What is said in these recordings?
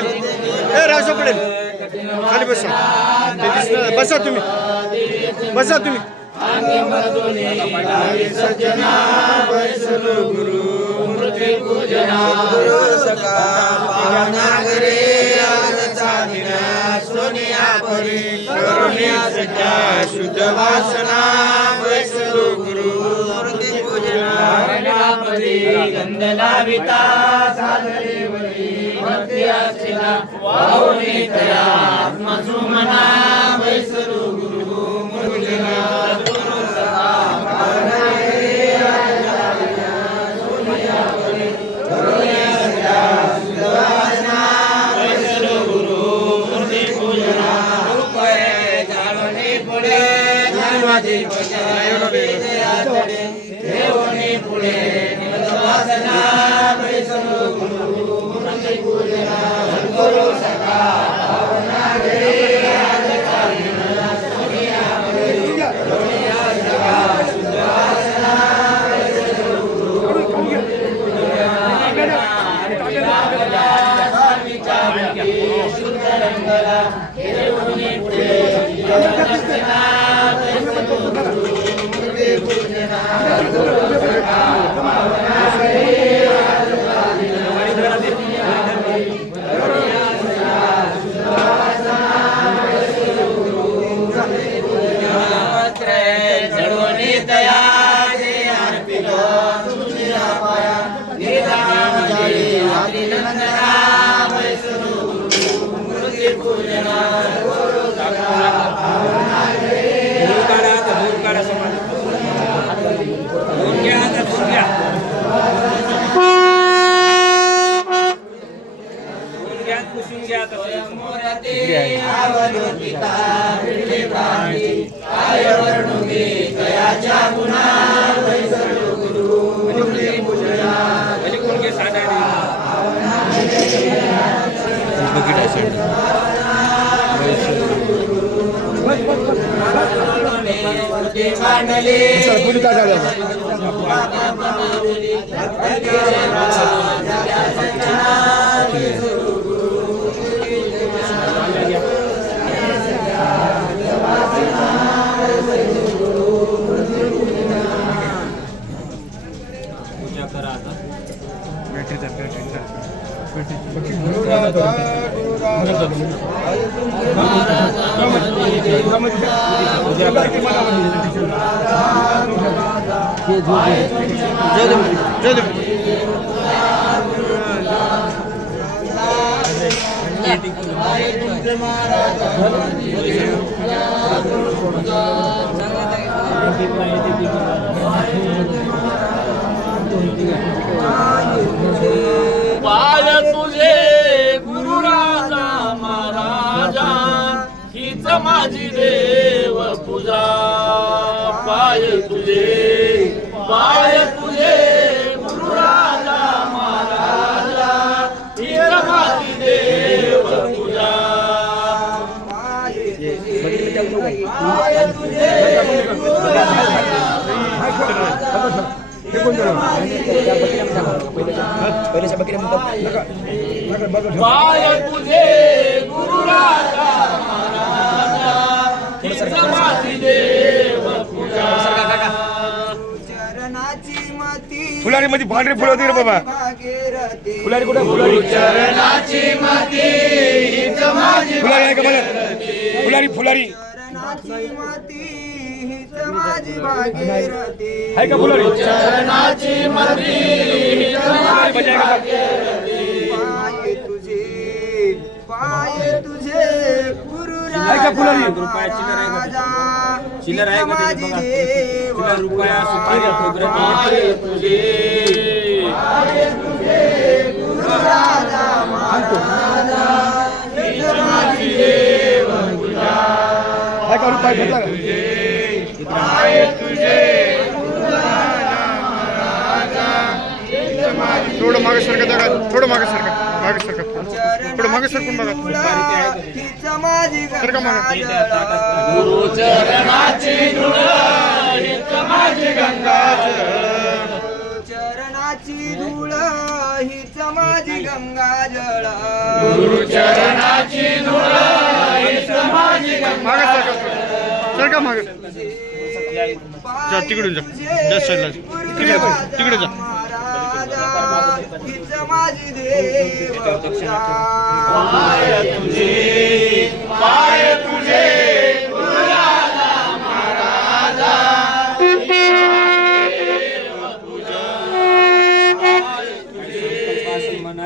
पडेल ए राजा पडेल खाली बसा ते दिसणार बसा तुम्ही बसा तुम्ही सज्जना बैसलो गुरु मूर्ती पूजना सका पावनागरे आजचा दिन सोनिया परी करुण्या सज्जा शुद्ध वासना बैसलो गुरु मूर्ती पूजना परी गंध लाविता सादरे वरी भक्ती आशिला वाहुनी तया आत्मसुमना बैसलो गुरु मूर्तीना पाय तुझे गुरु राजा महाराजा हीच माझी देव पूजा पाय तुझे गुरु राजा महाराजा हीच माझी देव पूजा पाय तुझे पाय तुझे गुरु राजा महाराजा हीच माझी देव पूजा चरणाची मती फुलारी मध्ये पांढरे फुलं होती रे बाबा फुलारी कुठे फुलारी चरणाची मती हीच माझी फुलारी आहे का मला फुलारी चरणाची मती हीच माझी भागीरथी आहे का फुलारी चरणाची मती हीच माझी भागीरथी पाय तुझे गुरु आहे का फुलारी राजा चिल्लर आहे का माझी देव रुपया पाय तुझे गुरु राजा महाराजा हीच माझी देव पूजा आहे का रुपये भेटला का पाय तुझे थोडं मागे सरका जागा थोडं मागे सरका थोडं मागे सरकून बघा हीच माझी सरका मागे गुरु चरणाची धूळ हीच माझी गंगाजळ चरणाची धूळ हीच माझी गंगाजळ गुरुचरणाची धूळ हीच माझी गंगा मागं सरका मागं जा तिकडून जा त्या साईडला तिकडे जा हीच माझी देवपूजा पाय तुझे गुरुराजा महाराजा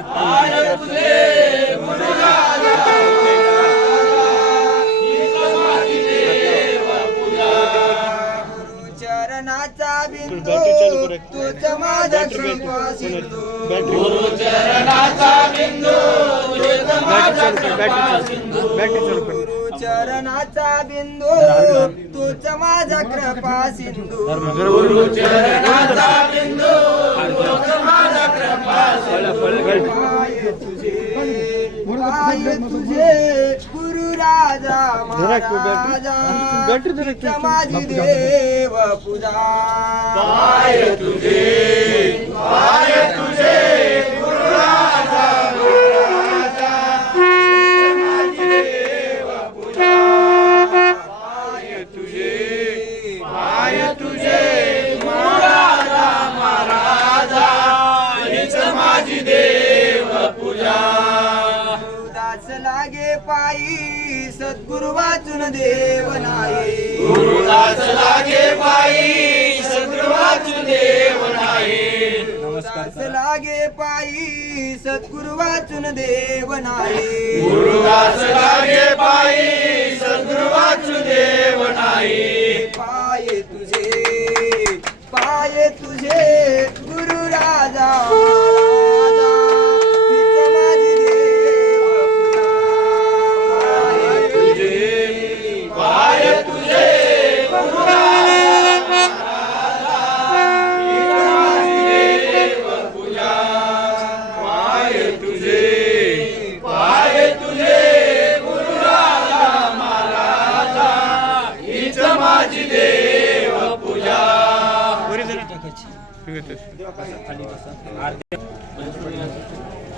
पाय तुझे चरणाचा बिंदू बॅटरी चालू कर. तूच माझा कृपा सिंधू गुरुचरणाचा बिंदू तूच माझा कृपा सिंधू बॅटरी चालू कर. चरणाचा बिंदू तूच माझा कृपा सिंधू गुरुचरणाचा बिंदू तूच माझा कृपा सिंधू पाय तुझे गुरु राजा महाराजा बॅटरी जरा हीच माझी देव पूजा पाय तुझे गुरुराजा महाराजा माझी देव पूजा पाय तुझे गुरुराजा महाराजा हीच माझी देव पूजा दास लागे पायी सद्गुरु वाचून देव नाही गुरुदास लागे पायी सद्गुरु वाचून देव नाही दास लागे पायी सद्गुरु वाचून देव नाही गुरुदास लागे पायी सद्गुरु वाचून देव नाही पाय तुझे गुरु राजा महाराजा हीच माझी देवपूजा पाय तुझे गुरुराजा महाराजा हीच माझी देव पूजा पाय तुझे गुरुराजा महाराजा हीच माझी देव पूजा वरी जरा. ठीक आहे.